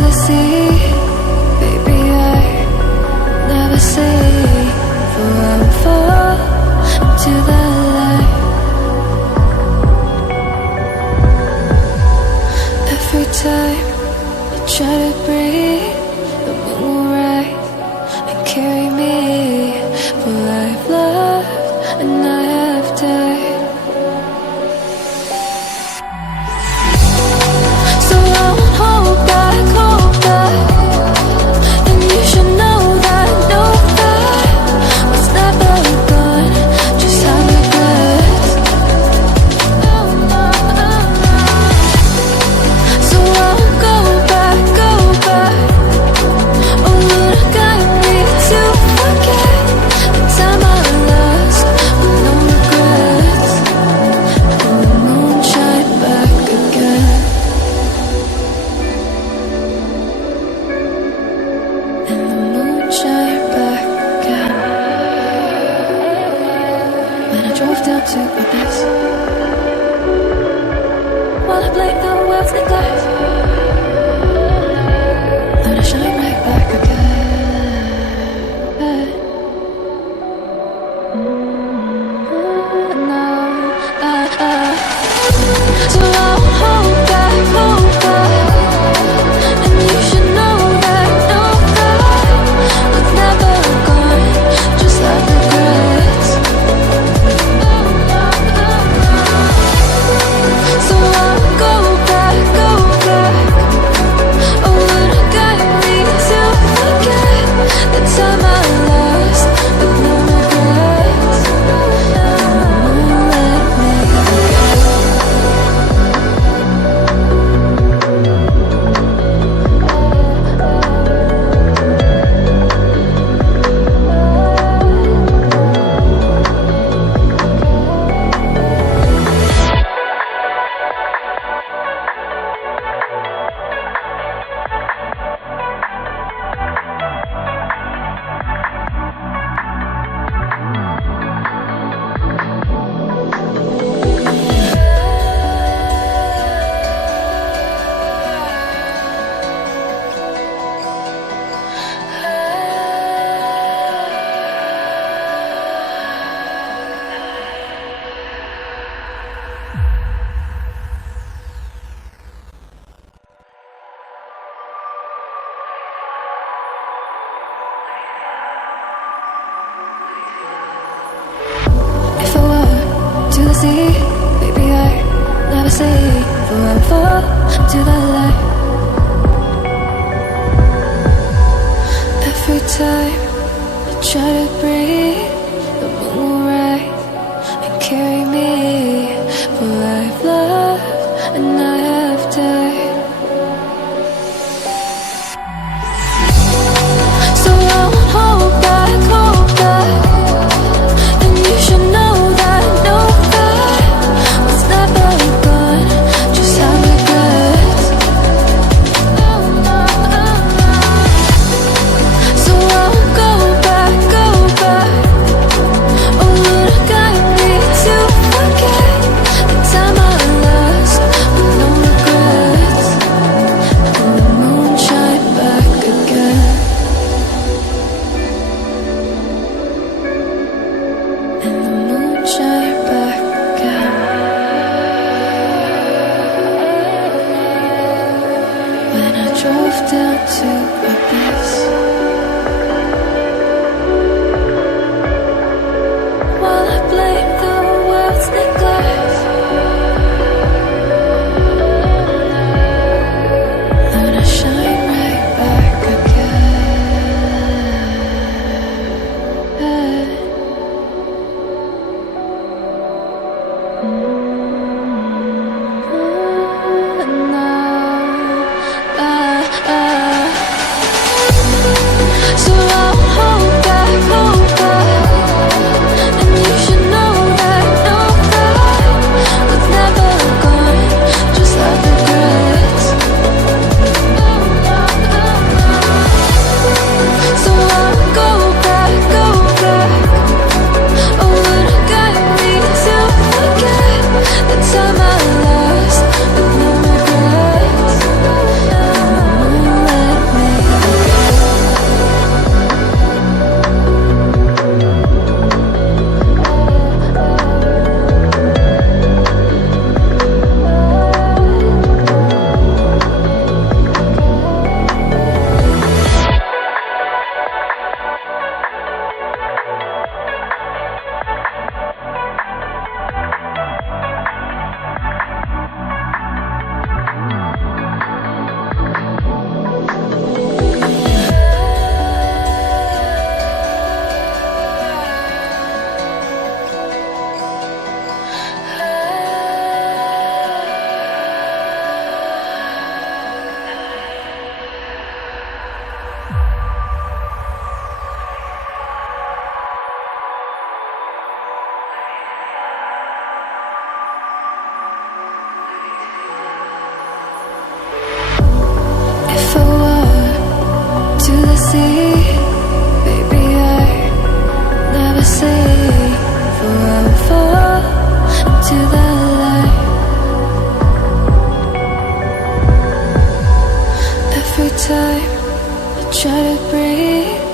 the sea. Baby, I never say, for I will fall into the light. Every time I try to breathe, the moon will rise and carry me. For I've loved and I have died. So I won't hold back, hold back. And you should know that, was never gone, just have regrets. So I won't go back, go back. Oh, would I guide me to forget the time I lost with no regrets? And the moon shine back again. And the moon shine back again. When I drove down to abyss, while I blame the world's neglect, let it shine right back again. So I won't hold back, hold back. And you should know that, was never gone, just like regrets. So I won't go back, go back. Oh, would I guide me to forget the time I lost with no regrets? And the moon let me forget. If I walk to the sea, baby, I never say, for I will fall into the light. Every time I try to breathe, the moon will rise and carry me. For I've loved and I have died. So I won't hold back, hold back. And you should know that, was never gone, just have regrets. So I won't go back, go back. Oh, would I guide me to forget the time I lost with no regrets? And the moon shine back again. And the moon shine back again. When I drove down to abyss, while I blame the world's neglect, let it shine right back again. into the sea. Baby, I never say, for I will fall into the light. Every time I try to breathe,